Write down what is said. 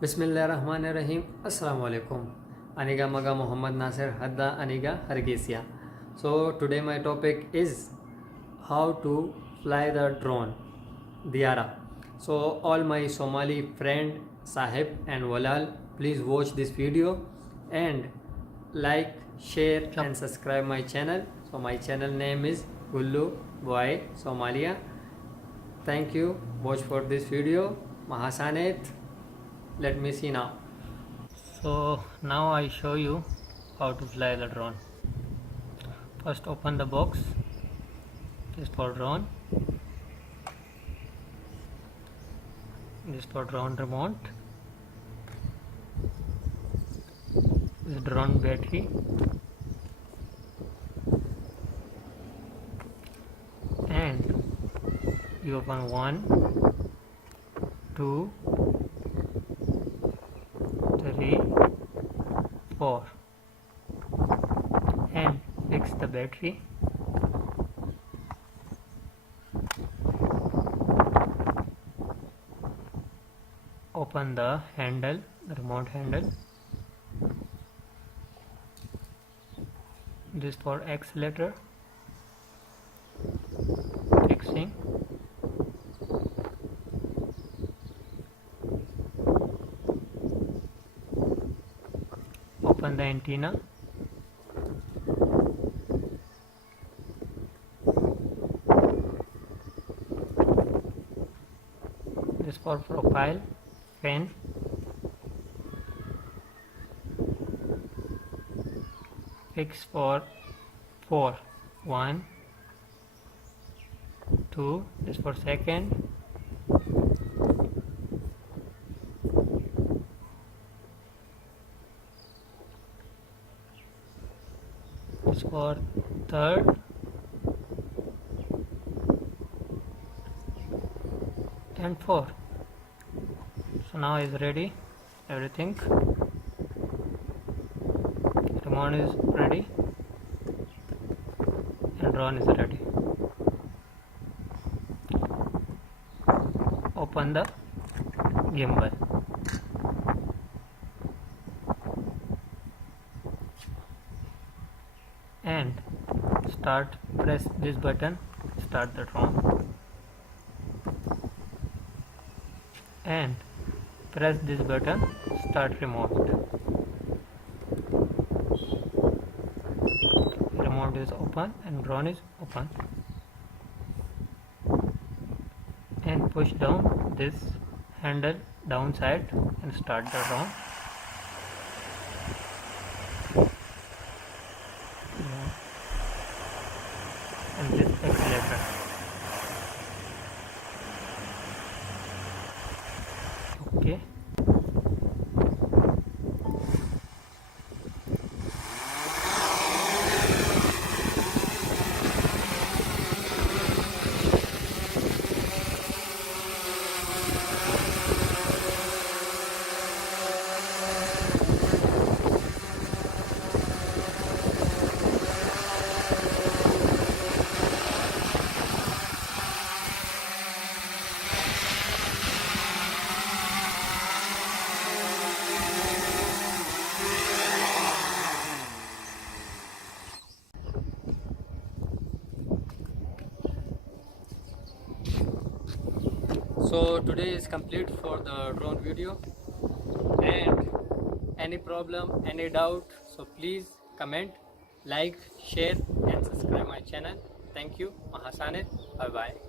Bismillahirrahmanirrahim. Assalamu alaikum. Aniga maga Muhammad Nasir Hadda Aniga Hargesia. So today my topic is how to fly the drone Diara. So all my Somali friend Sahib and Walal, please watch this video and like, share and subscribe my channel. So my channel name is Gullu Boy Somalia. Thank you. Watch for this video. Mahasanet. Let me see now. So now I show you how to fly the drone. First open the box. This for drone. This for drone remote. This drone battery. And you open 1, 2, 3, 4 and fix the battery. Open the handle, the remote handle. This for accelerator. Fixing. Open the antenna. This for profile, fan. Fix for 4. 1, 2. This for second. This for third. And 4. So now is ready everything. Remote is ready and drone is ready. Open the gimbal. And press this button, start the drone, and press this button, start remote. Remote is open and drone is open. And push down this handle downside and start the drone. And this accelerator. Okay. So today is complete for the drone video, and any problem, any doubt, so please comment, like, share and subscribe my channel. Thank you. Mahasane. Bye bye.